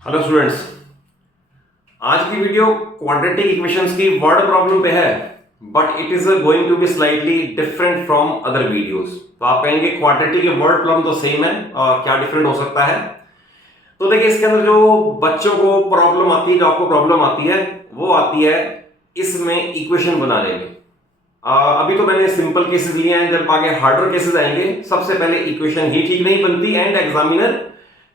Hello students, आज की video quadratic equations की वर्ड प्रॉब्लम पे है, but it is going to be slightly different from other videos. तो आप कहेंगे क्वाड्रेटिक की वर्ड प्रॉब्लम तो सेम है और क्या डिफरेंट हो सकता है। तो देखिए, इसके अंदर जो बच्चों को प्रॉब्लम आती है, जो आपको प्रॉब्लम आती है, वो आती है इसमें इक्वेशन बनाने में। अभी तो मैंने सिंपल केसेस लिए हैं, जब आगे हार्डर केसेस आएंगे सबसे पहले इक्वेशन ही ठीक नहीं बनती एंड एग्जामिनर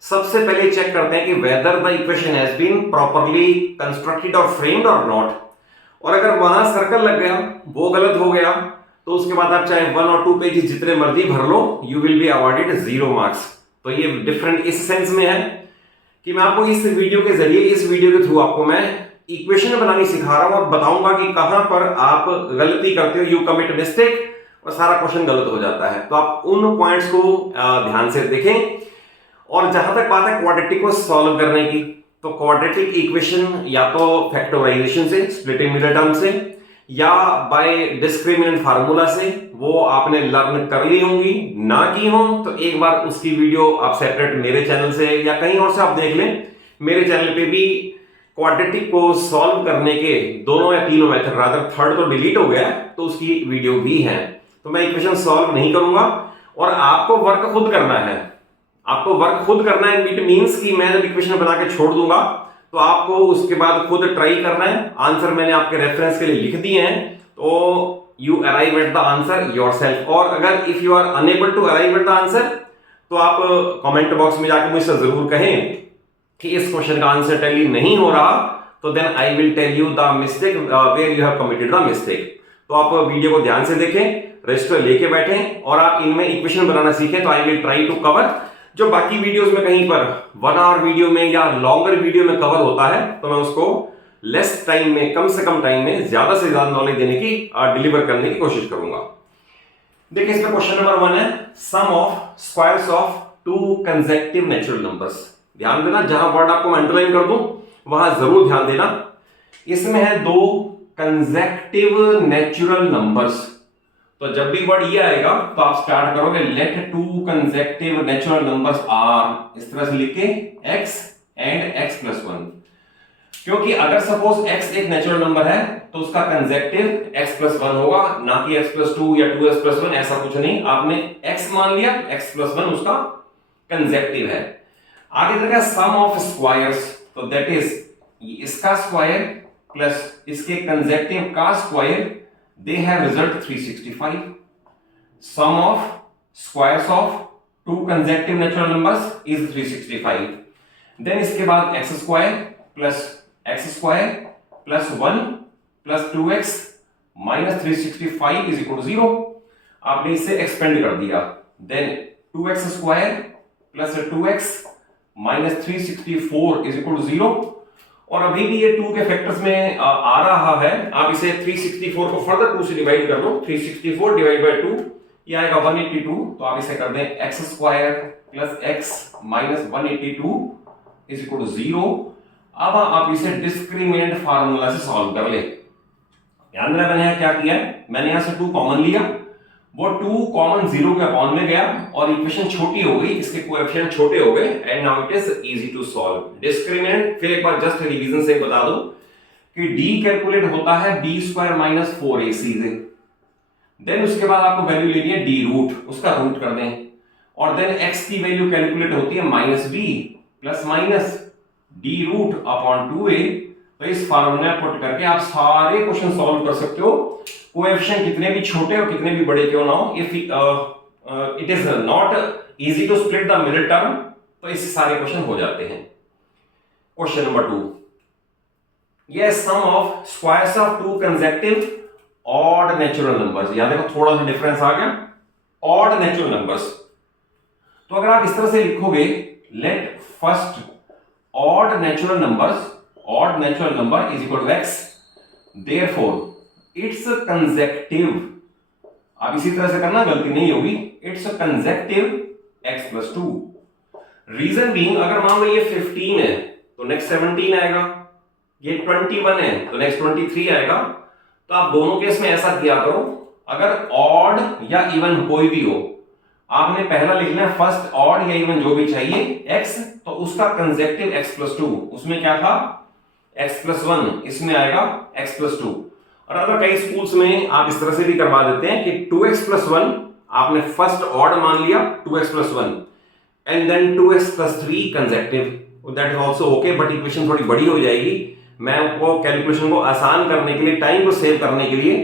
सबसे पहले चेक करते हैं कि whether the equation has been properly constructed और फ्रेम्ड और नॉट। और अगर वहां सर्कल लग गया, वो गलत हो गया, तो उसके बाद आप चाहे 1 और 2 पेजेस जितने मर्जी भर लो, you will be awarded 0 marks. तो ये डिफरेंट इस सेंस में है कि मैं आपको इस वीडियो के जरिए, इस वीडियो के थ्रू आपको मैं इक्वेशन बनानी सिखा रहा हूं और बताऊंगा कि कहां पर आप गलती करते हो, यू कमिट मिस्टेक, और सारा क्वेश्चन गलत हो जाता है। तो आप उन पॉइंट्स को ध्यान से देखें। और जहां तक बात है क्वाड्रेटिक को सॉल्व करने की, तो क्वाड्रेटिक इक्वेशन या तो फैक्टराइजेशन से, स्प्लिटिंग मिडिल टर्म से, या बाय डिस्क्रिमिनेंट फार्मूला से, वो आपने लर्न कर ली होंगी। ना की हो तो एक बार उसकी वीडियो आप सेपरेट मेरे चैनल से या कहीं और से आप देख लें। मेरे चैनल पे भी क्वाड्रेटिक को सॉल्व करने के दोनों या तीनों मेथड, रादर थर्ड तो डिलीट हो गया, तो उसकी वीडियो भी है। तो मैं इक्वेशन सॉल्व नहीं करूंगा और आपको वर्क खुद करना है। आपको वर्क खुद करना है। इट मींस कि मैं जब इक्वेशन बना के छोड़ दूंगा तो आपको उसके बाद खुद ट्राई करना है। आंसर मैंने आपके रेफरेंस के लिए लिख दिए हैं, तो you arrive at the answer yourself. और अगर if you are unable to arrive at the answer, तो आप कमेंट बॉक्स में जाकर मुझसे जरूर कहें कि इस क्वेश्चन का आंसर टैली नहीं हो रहा, तो then I will tell you the mistake where you have committed the mistake. तो आप वीडियो को ध्यान से देखें, रजिस्टर लेके बैठें और आप इनमें इक्वेशन बनाना सीखें। तो I will try to cover जो बाकी वीडियोस में कहीं पर 1 आवर वीडियो में या लॉन्गर वीडियो में कवर होता है, तो मैं उसको लेस टाइम में, कम से कम टाइम में ज्यादा से ज्यादा नॉलेज देने की, डिलीवर करने की कोशिश करूंगा। देखिए, इसमें क्वेश्चन नंबर 1 है sum of squares of 2 consecutive natural numbers. ध्यान देना, जहां वर्ड आपको मैं अंडरलाइन कर दूं वहां जरूर ध्यान देना। इसमें है 2 कंसेक्टिव नेचुरल नंबर्स। तो जब भी वर्ड ये आएगा तो आप स्टार्ट करोगे let 2 consecutive natural numbers are, इस तरह से लिख के x एंड x प्लस 1। क्योंकि अगर सपोज x एक नेचुरल नंबर है तो उसका कंसेक्टिव x प्लस 1 होगा, ना कि x प्लस 2 या 2x प्लस 1। ऐसा कुछ नहीं, आपने x मान लिया, x प्लस 1 उसका कंसेक्टिव है। आगे देखा सम ऑफ स्क्वायर्स, तो दैट इज इसका स्क्वायर प्लस इसके कंसेक्टिव का square, they have result 365. Sum of squares of 2 consecutive natural numbers is 365. Then इसके बाद x square plus x square plus 1 plus 2x minus 365 is equal to 0. आपने इसे expand कर दिया। Then 2x square plus 2x minus 364 is equal to 0. और अभी भी ये 2 के फैक्टर्स में आ रहा है। आप इसे 364 को फर्दर 2 से डिवाइड कर दो, 364 डिवाइड बाय 2, ये आएगा 182। तो आप इसे कर दें x square plus x minus 182 is equal to 0। अब आप इसे डिस्क्रिमिनेंट फार्मूला से सॉल्व कर ले। ध्यान रखना, मैंने यहाँ क्या किया है, मैंने यहां से 2 कॉमन लिया, वो 2 कॉमन 0 के अपॉन में गया और इक्वेशन छोटी हो गई, इसके कोएफिशिएंट छोटे हो गए and now it is easy to solve. Discriminant फिर एक बार जस्ट रिवीजन से बता दो कि d कैलकुलेट होता है b स्क्वायर माइनस 4ac से। देन उसके बाद आपको वैल्यू लेनी है d रूट, उसका रूट कर दें, और देन x की वैल्यू कैलकुलेट होती है minus b plus minus d root upon 2a। तो इस फार्मूला पुट करके आप सारे क्वेश्चन सॉल्व कर सकते हो, कोएफिशिएंट कितने भी छोटे और कितने भी बड़े क्यों ना हो। If it is not easy to split the middle term, तो इससे सारे क्वेश्चन हो जाते हैं। क्वेश्चन नंबर 2, ये sum of squares of 2 consecutive odd natural numbers. यहां देखो थोड़ा सा डिफरेंस आ गया, ऑड नेचुरल नंबर्स। तो अगर आप इस तरह से लिखोगे let first odd natural numbers, odd natural number is equal to x, therefore it's consecutive, आप इसी तरह से करना, गलती नहीं होगी, it's consecutive x plus 2। Reason being, अगर मान लो ये 15 है तो नेक्स्ट 17 आएगा, ये 21 है तो नेक्स्ट 23 आएगा। तो आप दोनों केस में ऐसा किया करो, अगर ऑड या इवन कोई भी हो, आपने पहला लिखना है फर्स्ट ऑड या इवन जो भी चाहिए x, तो उसका कंसेक्टिव x+2, उसमें क्या था x+1, इसमें आएगा x+2। और अगर कई स्कूल्स में आप इस तरह से भी करवा देते हैं कि 2x+1 आपने फर्स्ट ऑड मान लिया 2x+1 and then 2x+3 consecutive, that is also okay, but equation थोड़ी बड़ी हो जाएगी। मैं आपको कैलकुलेशन को आसान करने के लिए, टाइम को सेव करने के लिए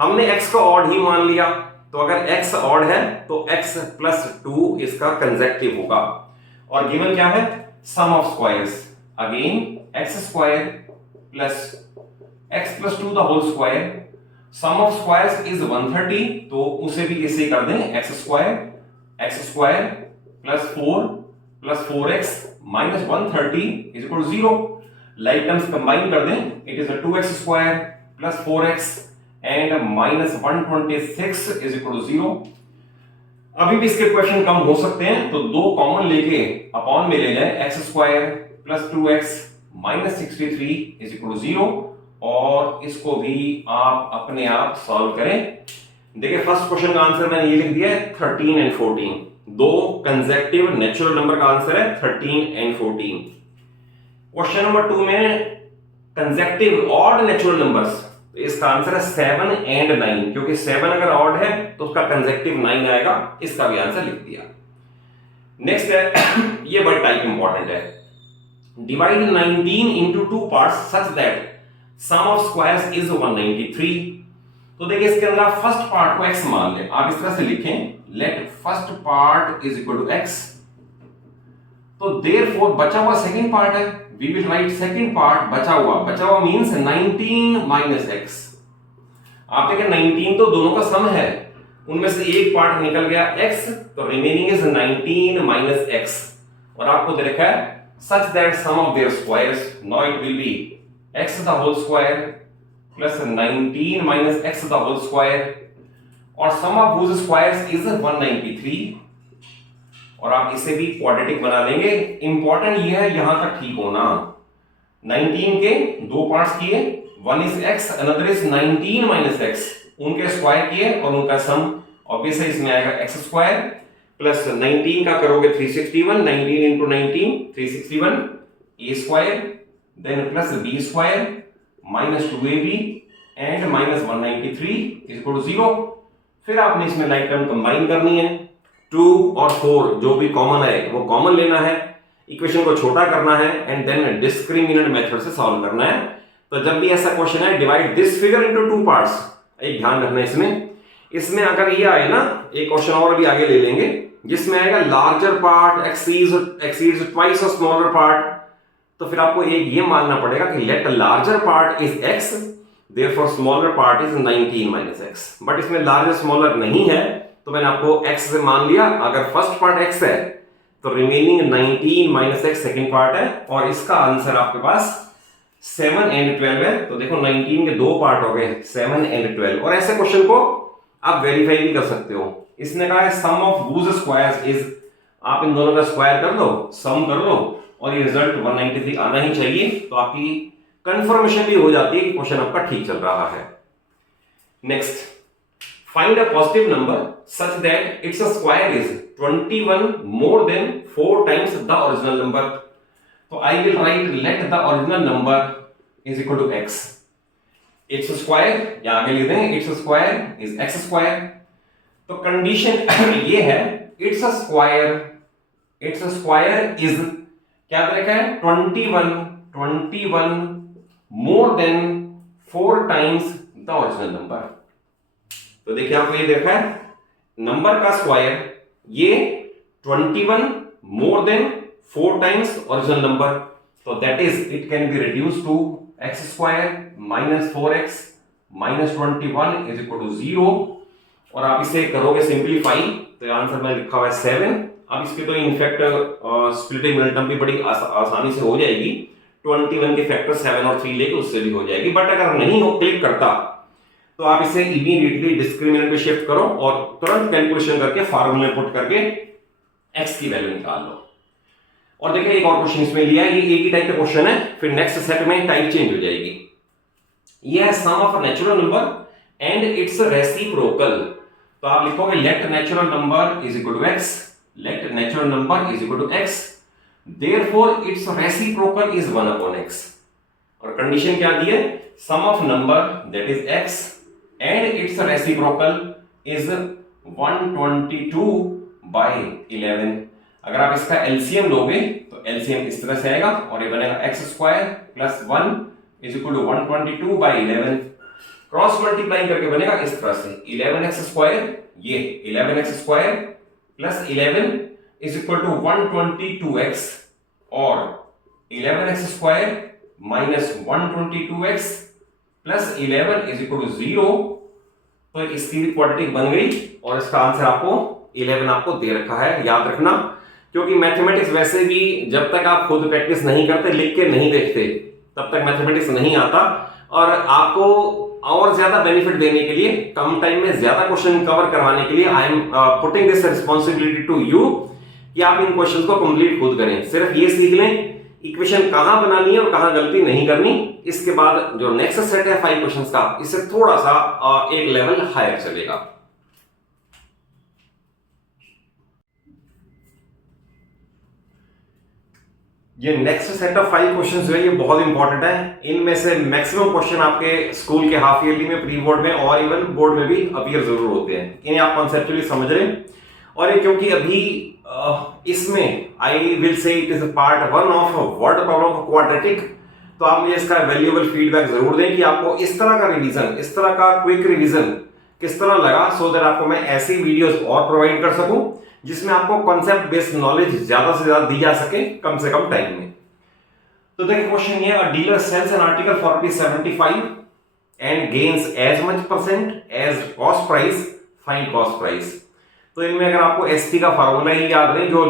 हमने x को ऑड ही मान लिया। तो अगर x ऑड है तो x+2 इसका कंसेक्टिव होगा। और गिवन क्या है, sum of squares, again x² plus x+2 the whole square, sum of squares is 130, तो उसे भी ऐसे कर दें, x² plus 4 plus 4x minus 130 is equal to 0। Like terms combine कर दें, it is 2x² plus 4x and minus 126 is equal to 0। अभी भी इसके क्वेश्चन कम हो सकते हैं, तो दो कॉमन लेके अपॉन में ले जाए, x² plus 2x minus 63 is equal to 0, और इसको भी आप अपने आप सॉल्व करें। देखिए फर्स्ट क्वेश्चन का आंसर मैंने ये लिख दिया है 13 एंड 14, दो कंसेक्टिव नेचुरल नंबर का आंसर है 13 एंड 14। क्वेश्चन नंबर 2 में कंसेक्टिव ऑड नेचुरल नंबर्स, तो इसका आंसर है 7 एंड 9, क्योंकि 7 अगर ऑड है तो उसका कंसेक्टिव 9 आएगा, इसका भी आंसर लिख दिया। नेक्स्ट है, ये बड़ा टाइप इंपॉर्टेंट है, divide 19 into 2 parts such that sum of squares is 193। तो देखिए इसके अंदर आप फर्स्ट पार्ट को x मान लें, आप इस तरह से लिखें, let first part is equal to x, तो देयरफॉर बचा हुआ सेकंड पार्ट है, we will write second part बचा हुआ मींस 19 माइनस x। आप देखें 19 तो दोनों का सम है, उनमें से एक पार्ट निकल गया x, तो रिमेनिंग इज 19 माइनस x, और आपको दे रखा है such that sum of their squares, now it will be x the whole square plus 19 minus x the whole square, और sum of whose squares is 193, और आप इसे भी क्वाड्रेटिक बना देंगे। इंपॉर्टेंट ये है यहां तक ठीक होना, 19 के दो पार्ट्स किए, one is x another is 19 minus x, उनके स्क्वायर किए और उनका सम ऑब्वियसली इसमें आएगा x² प्लस 19 का करोगे 361, 19 into 19 361 a square, then plus b square minus 2ab and minus 193 is equal to 0। फिर आपने इसमें लाइक टर्म कंबाइन करनी है, 2 और 4 जो भी कॉमन है वो कॉमन लेना है, इक्वेशन को छोटा करना है एंड देन डिस्क्रिमिनेंट मेथड से सॉल्व करना है। तो जब भी ऐसा क्वेश्चन है, divide this figure into 2 parts, एक ध्यान रखना इसमें अगर ये आए ना, एक क्वेश्चन और भी आगे ले लेंगे जिसमें आएगा larger part exceeds twice a smaller part, तो फिर आपको एक ये मानना पड़ेगा कि let larger part is x, therefore smaller part is 19 minus x। But इसमें लार्जर स्मॉलर नहीं है, तो मैंने आपको x से मान लिया, अगर फर्स्ट पार्ट x है तो remaining 19 minus x second part है, और इसका आंसर आपके पास 7 एंड 12 है। तो देखो 19 के दो पार्ट हो गए, 7 एंड 12, और ऐसे क्वेश्चन को आप वेरीफाई भी कर सकते हो। इसने कहा है sum of whose squares is, आप इन दोनों का स्क्वायर कर लो, सम कर लो, और ये रिजल्ट 193 आना ही चाहिए, तो आपकी कंफर्मेशन भी हो जाती है कि क्वेश्चन आपका ठीक चल रहा है। Next, find a positive number such that its square is 21 more than 4 times the original number. तो I will write let the original number is equal to x, its square या आगे लिख दें इट्स स्क्वायर इज x²। तो condition ये है, it's square is क्या देखा है 21 more than 4 times the original number. तो देखिए आपको ये देखा है नंबर का स्क्वायर, ये 21 more than 4 times original number, तो that is it can be reduce to x² minus 4x minus 21 is equal to 0, और आप इसे करोगे सिंप्लीफाई तो आंसर में लिखा हुआ है 7। अब इसके तो इनफैक्ट स्प्लिटिंग मिनटम भी बड़ी आसानी से हो जाएगी, 21 के फैक्टर 7 और 3 लेके उससे भी हो जाएगी। बट अगर नहीं हो क्लिक करता तो आप इसे इमीडिएटली डिस्क्रिमिनेंट पे शिफ्ट करो और तुरंत कैलकुलेशन करके फार्मूले पुट करके x की वैल्यू निकाल लो। और देखिए एक और क्वेश्चन इसमें लिया है, ये एक ही टाइप का क्वेश्चन है, फिर नेक्स्ट सेट में टाइप चेंज हो जाएगी। ये है sum of a natural number and its reciprocal. तो आप लिखोगे let natural number is equal to x, let natural number is equal to x। Therefore its reciprocal is 1/x। और condition क्या दी है, sum of number that is x and its reciprocal is 122/11। अगर आप इसका एलसीएम लोगे तो LCM इस तरह से आएगा और ये बनेगा x² + 1 = 122/11। क्रॉस मल्टीप्लाई करके बनेगा इस तरह से 11x², ये 11x² + 11 = 122x और 11x² - 122x + 11 = 0। तो इसकी भी क्वाड्रेटिक बन गई और इसका आंसर आपको 11 आपको दे रखा है। याद रखना, क्योंकि मैथमेटिक्स वैसे भी जब तक आप खुद प्रैक्टिस नहीं करते, लिख के नहीं देखते, तब तक मैथमेटिक्स नहीं आता। और आपको और ज्यादा बेनिफिट देने के लिए, कम टाइम में ज्यादा क्वेश्चन कवर करवाने के लिए I am putting this responsibility to you कि आप इन क्वेश्चन को कंप्लीट खुद करें। सिर्फ ये सीख लें इक्वेशन कहां बनानी है और कहां गलती नहीं करनी। इसके बाद जो नेक्स्ट सेट है 5 क्वेश्चंस का, इससे थोड़ा सा एक लेवल हायर चलेगा। ये नेक्स्ट सेट ऑफ 5 क्वेश्चंस जो है ये बहुत इंपॉर्टेंट है। इनमें से मैक्सिमम क्वेश्चन आपके स्कूल के हाफ ईयरली में, प्री बोर्ड में और इवन बोर्ड में भी अपीयर जरूर होते हैं। इन्हें आप कॉन्सेप्चुअली समझ रहे हैं। और ये क्योंकि अभी इसमें I will say it is part 1 of word problem of quadratic, तो आप मुझे इसका वैल्यूएबल फीडबैक जरूर दें कि आपको इस तरह का रिवीजन, इस तरह का क्विक रिवीजन किस तरह लगा, सो दैट आपको मैं ऐसी वीडियोस और प्रोवाइड कर सकूं जिसमें आपको कॉन्सेप्ट बेस्ड नॉलेज ज्यादा से ज्यादा दी जा सके कम से कम टाइम में। तो देखिए क्वेश्चन ये, a dealer sells an article for ₹75 and gains as much % as cost price, find cost price. तो इनमें अगर आपको एसपी का फार्मूला ही याद रहे जो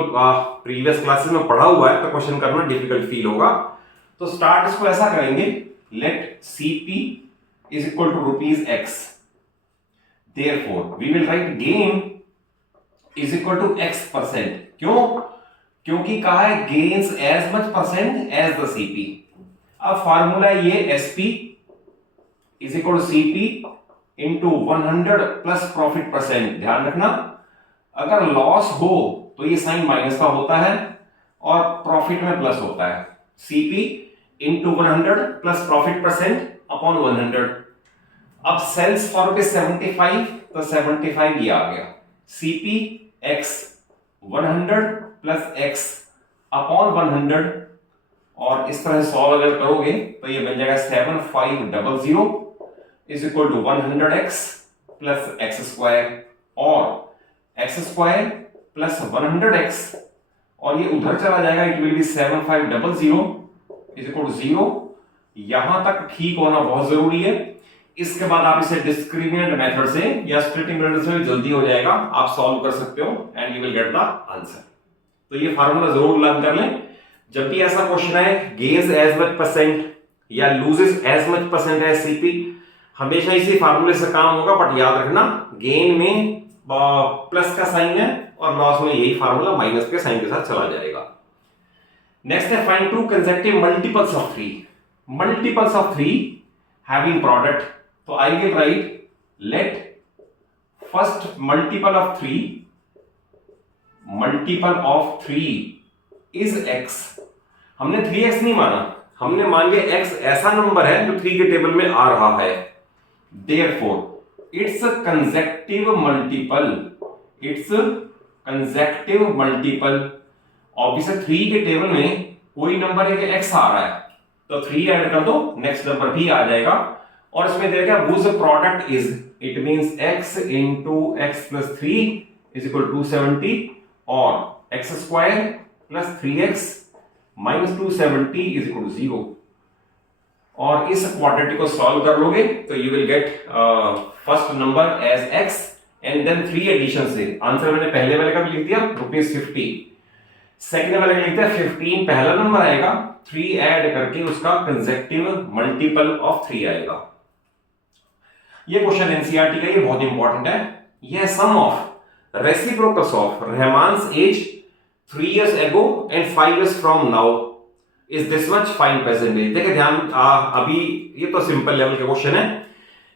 प्रीवियस क्लासेस में पढ़ा हुआ है, तो क्वेश्चन करना डिफिकल्ट फील होगा। तो स्टार्ट इसको ऐसा करेंगे, let CP is equal to ₹x, therefore we will write gain is equal to x%। क्यों? क्योंकि कहा है gains as much % as the CP. अब फार्मूला ये SP is equal to CP into 100 plus profit %। ध्यान रखना, अगर लॉस हो तो ये साइन माइनस का होता है और प्रॉफिट में प्लस होता है। CP into 100 plus profit % upon 100। अब सेल्स फॉर ₹75, तो 75 ये आ गया। CP x 100 plus x upon 100, और इस तरह सॉल्व अगर करोगे तो ये बन जाएगा 7500 is equal to 100x plus x² और x² प्लस 100x, और ये उधर चला जाएगा, it will be 7500 is equal to 0। यहां तक ठीक होना बहुत जरूरी है। इसके बाद आप इसे डिस्क्रिमिनेंट मेथड से या स्प्लिटिंग मेथड से जल्दी हो जाएगा, आप सॉल्व कर सकते हो and you will get the answer. तो ये फार्मूला जरूर लर्न कर लें। जब भी ऐसा क्वेश्चन है गेन्स एज मच % या loses as much % as CP, हमेशा इसी फार्मूले से काम होगा। बट याद रखना, गेन में प्लस का साइन है और लॉस में यही फार्मूला माइनस के साइन के साथ चला जाएगा। नेक्स्ट है find 2 consecutive multiples of 3। Multiples of 3 having product, तो I will write let first multiple of 3 is x। हमने 3x नहीं माना, हमने मान लिया x ऐसा नंबर है जो 3 के टेबल में आ रहा है। Therefore it's consecutive multiple, obviously 3 के टेबल में कोई नंबर है कि x आ रहा है, तो 3 ऐड कर दो, नेक्स्ट नंबर भी आ जाएगा। और इसमें देखा whose product is, it means x into x plus 3 is equal to 270 और x² plus 3x minus 270 is equal to 0। और इस क्वाड्रेटिक को सॉल्व कर लोगे तो you will get first number as x and then 3 addition से answer मैंने पहले वाले का भी लिख दिया ₹50, सेकंड वाले का लिख दिया 15, पहला नंबर आएगा, 3 ऐड करके उसका कंसेक्टिव मल्टीपल ऑफ 3 आएगा। ये क्वेश्चन एनसीईआरटी का, ये बहुत इंपॉर्टेंट है। यह sum of reciprocals of Rahman's age 3 years ago and 5 years from now is this much, find present age। देखिए ध्यान, अभी ये तो सिंपल लेवल के क्वेश्चन है,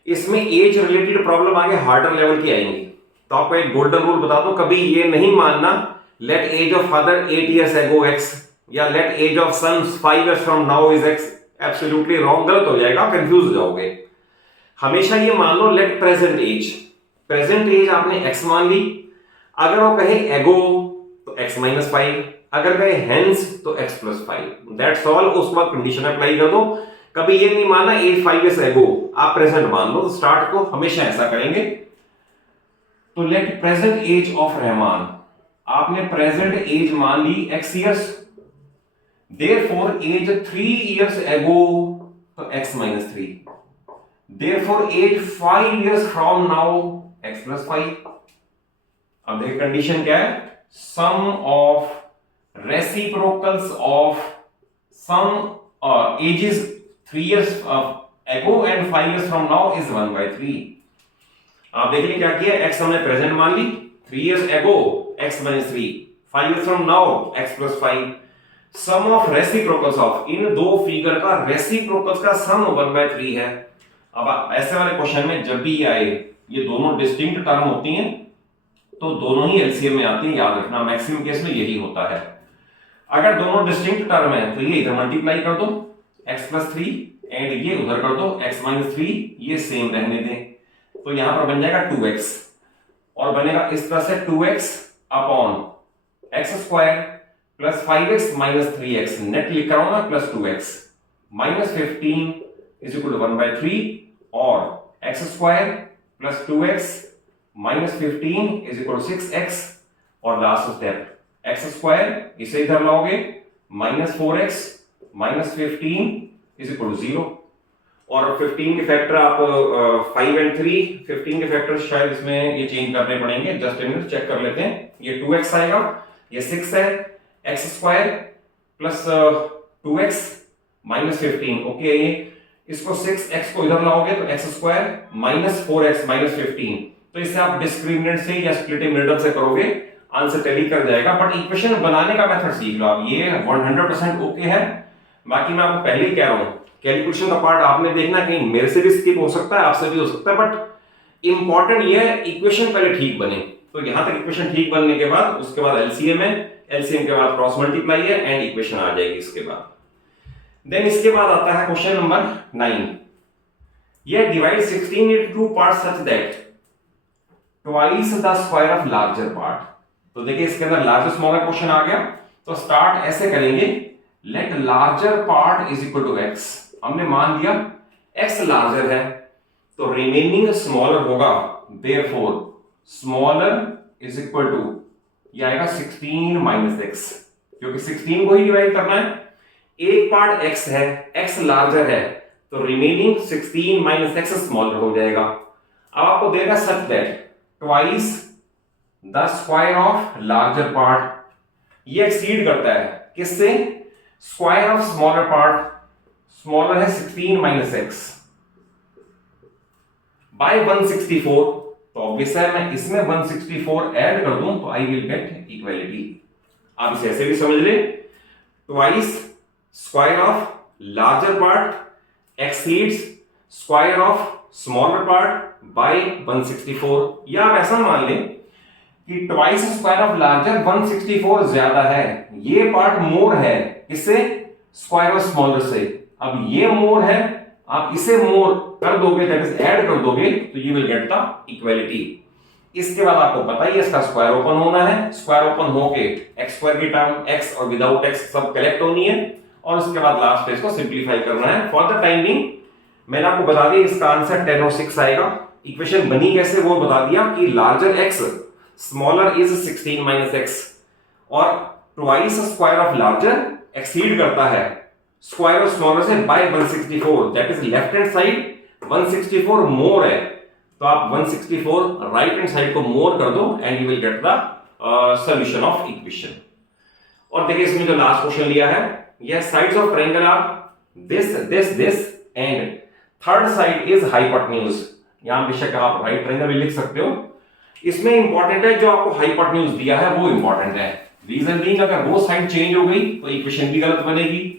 इसमें एज रिलेटेड प्रॉब्लम आगे हार्डर लेवल की आएंगी। तो आपको एक गोल्डन रूल बता दो, कभी ये नहीं मानना let age of father 8 years ago x या let age of son 5 years from now is x, absolutely wrong, गलत हो जाएगा, कंफ्यूज हो जाओगे। हमेशा ये मान लो let present age, present age आपने x मान ली, अगर वो कहे एगो तो x माइनस 5, अगर कहे हेंस तो x प्लस 5, दैट्स ऑल। उसके बाद कंडीशन अप्लाई कर दो। कभी ये नहीं माना एज 5 years एगो, आप प्रेजेंट मान लो, तो स्टार्ट को हमेशा ऐसा करेंगे। तो let present age of Rahman, आपने प्रेजेंट एज मान ली x years, therefore age 3 years ago तो x minus 3, therefore age 5 years from now x plus 5। अब देखिए कंडीशन क्या है, sum of reciprocals of sum ages 3 years ago and 5 years from now is 1/3। आप देखिए क्या किया, x हमने प्रेजेंट मान ली, 3 years ago x minus 3, 5 years from now x plus 5। Sum of reciprocals of, इन दो फिगर का रेसिप्रोकल्स का सम 1/3 है। अब ऐसे वाले क्वेश्चन में जब भी आए, ये दोनों डिस्टिंक्ट टर्म होती हैं तो दोनों ही एलसीएम में आती हैं, याद रखना, मैक्सिमम केस में यही होता है। अगर दोनों डिस्टिंक्ट टर्म है तो ये इधर मल्टीप्लाई कर दो x प्लस 3 एंड ये उधर कर दो x माइनस 3, ये सेम रहने दें, तो यहां पर बन जाएगा 2x और बनेगा इस तरह से 2x upon x square plus 5x minus 3x, net लिख रहा हूं मैं, plus 2x minus 15 is equal to 1/3 और x square plus 2x minus 15 is equal to 6x और लास्ट स्टेप x स्क्वायर, इसे इधर लाओगे, minus 4x minus 15 is equal to 0 और 15 के फैक्टर आप 5 एंड 3, 15 के फैक्टर शायद इसमें ये चेंज करने पड़ेंगे, जस्ट मिनट चेक कर लेते हैं। ये 2x आएगा, ये 6 है, x square plus 2x minus 15, okay, इसको 6x को इधर लाओगे तो x square minus 4x minus 15, तो इससे आप डिस्क्रिमिनेंट से या स्प्लिटिंग मिडल से करोगे, आंसर टैली कर जाएगा। बट इक्वेशन बनाने का मेथड सीख लो आप, ये 100% ओके है। बाकी मैं आपको पहले ही कह रहा हूं, कैलकुलेशन का पार्ट आपने देखना, कहीं मेरे से भी स्किप हो सकता है, आपसे भी हो सकता है, बट इंपॉर्टेंट ये है इक्वेशन पहले ठीक बने। तो यहां तक इक्वेशन ठीक बनने के बाद उसके बाद एलसीएम है, एलसीएम के बाद क्रॉस मल्टीप्लाई है एंड इक्वेशन आ जाएगी इसके बाद। देन इसके बाद आता है क्वेश्चन नंबर 9। यह divide 16 into 2 parts such that twice the square of larger part। तो देखिए इसके अंदर लार्जर स्मॉलर क्वेश्चन आ गया, तो स्टार्ट ऐसे करेंगे, let larger part is equal to x, हमने मान दिया x लार्जर है तो रिमेनिंग स्मॉलर होगा, therefore smaller is equal to, ये आएगा 16 माइनस x, क्योंकि 16 को ही डिवाइड करना है, एक पार्ट x है, x लार्जर है तो रिमेनिंग 16 माइनस x स्मॉलर हो जाएगा। अब आपको देगा such that twice the square of larger part, ये एक्सीड करता है किससे, square of smaller part, smaller है 16 माइनस x बाय 164, तो ऑब्वियस है मैं इसमें 164 ऐड कर दूं तो आई विल गेट इक्वालिटी। आप इसे ऐसे भी समझ ले, twice square of larger part exceeds square of smaller part by 164, या आप ऐसा मान लें कि ट्वाइस स्क्वायर ऑफ लार्जर 164 ज्यादा है, ये पार्ट मोर है इससे स्क्वायर ऑफ स्मॉलर से, अब ये मोर है, आप इसे मोर कर दोगे, दैट इज ऐड कर दोगे, तो you will get the equality. इसके बाद आपको पता ही है इसका स्क्वायर ओपन होना है, स्क्वायर ओपन होके x स्क्वायर की टर्म x और विदाउट x सब कलेक्ट होनी है और उसके बाद लास्ट पे इसको सिंपलीफाई करना है। फॉर द टाइम बिंग मैंने आपको बता दिया इसका आंसर 10/6 आएगा। इक्वेशन बनी कैसे वो बता दिया कि larger x smaller is 16 minus x और twice square of larger exceed करता है स्क्वायर ऑफ स्मॉलर से by 164, that is left hand side 164 more है, तो आप 164 राइट हैंड साइड को मोर कर दो and you will get the solution of equation. और देखिए इसमें जो लास्ट क्वेश्चन लिया है, यह sides of triangle are this this this and third side is hypotenuse. यहां बेशक आप राइट ट्रायंगल भी लिख सकते हो, इसमें इंपॉर्टेंट है जो आपको हाइपोटेन्यूज दिया है वो इंपॉर्टेंट है। रीजन बीइंग अगर वो साइड चेंज हो गई तो इक्वेशन भी गलत बनेगी।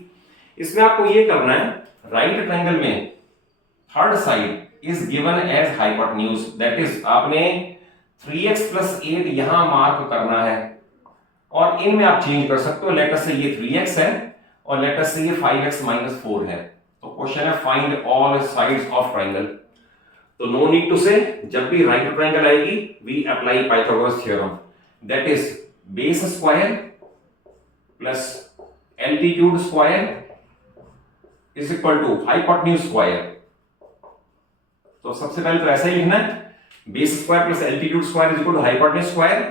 इसमें आपको ये करना है, राइट ट्रायंगल में third side is given as hypotenuse, that is आपने 3x + 8 यहां मार्क करना है, और इनमें आप चेंज कर सकते हो। लेट अस से ये 3x है और लेट अस से ये 5x - 4 है। तो क्वेश्चन है find all sides of triangle. तो नो नीड टू से, जब भी राइट ट्राइंगल आएगी we apply Pythagoras theorem, that is base square plus altitude square is equal to hypotenuse square. तो सबसे पहले तो ऐसा ही लिखना है, base square plus altitude square is equal to hypotenuse square.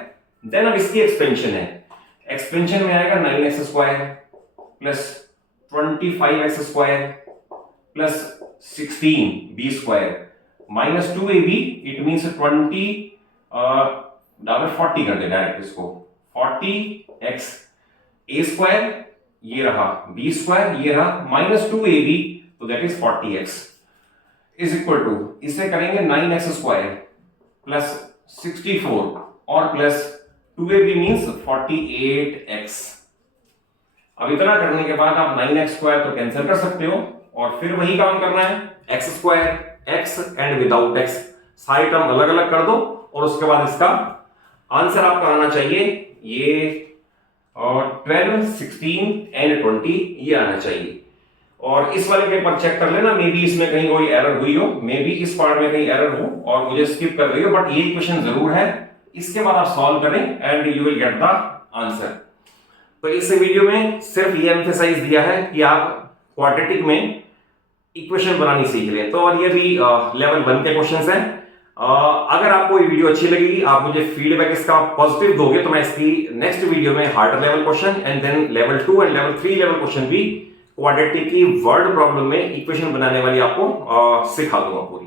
Then अब इसकी एक्सपेंशन है, एक्सपेंशन में आएगा 9x square plus 25x square plus 16b square minus 2ab, it means 20 40 कर दे डायरेक्ट इसको, 40x a स्क्वायर ये रहा, b स्क्वायर ये रहा, माइनस 2ab, तो that is 40x is equal to, इसे करेंगे 9x स्क्वायर प्लस 64 और प्लस 2ab मीन्स 48x। अब इतना करने के बाद आप 9x स्क्वायर तो कैंसिल कर सकते हो और फिर वही काम करना है, x square, x and without x सारी टर्म अलग अलग कर दो और उसके बाद इसका आंसर आपका आना चाहिए ये 12, 16 एंड 20 ये आना चाहिए। और इस वाले पेपर चेक कर लेना, मे बी इसमें कहीं कोई एरर हुई हो, मे बी इस पार्ट में कहीं एरर हो और मुझे स्किप कर रही हो, बट ये क्वेश्चन जरूर है, इसके बाद आप सॉल्व करें and you will get the answer. तो इस वीडियो में सिर्फ ये एम्फेसाइज दिया है कि आप क्वाड्रेटिक में इक्वेशन बनानी सीख लें। तो और ये भी लेवल 1 के क्वेश्चंस हैं। अगर आपको ये वीडियो अच्छी लगेगी, आप मुझे फीडबैक इसका पॉजिटिव दोगे, तो मैं इसकी नेक्स्ट वीडियो में harder level question and then level 2 and level 3 level question भी क्वाड्रेटिक की वर्ड प्रॉब्लम में इक्वेशन बनाने वाली आपको सिखा दूंगा पूरी।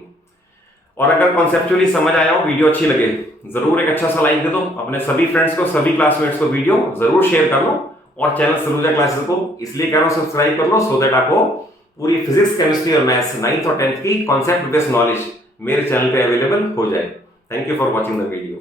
और अगर कॉन्सेप्चुअली समझ आया हो, वीडियो अच्छी लगे, जरूर एक अच्छा सा लाइक दे दो, अपने सभी फ्रेंड्स को, सभी क्लासमेट्स को वीडियो जरूर शेयर कर लो और चैनल सलूजा क्लासेस को इसलिए कह रहा हूं सब्सक्राइब कर लो, सो दैट आपको पूरी फिजिक्स, केमिस्ट्री और मैथ्स 9th और 10th की कॉन्सेप्ट बेस्ड नॉलेज मेरे चैनल पे अवेलेबल हो जाए। Thank you for watching the video.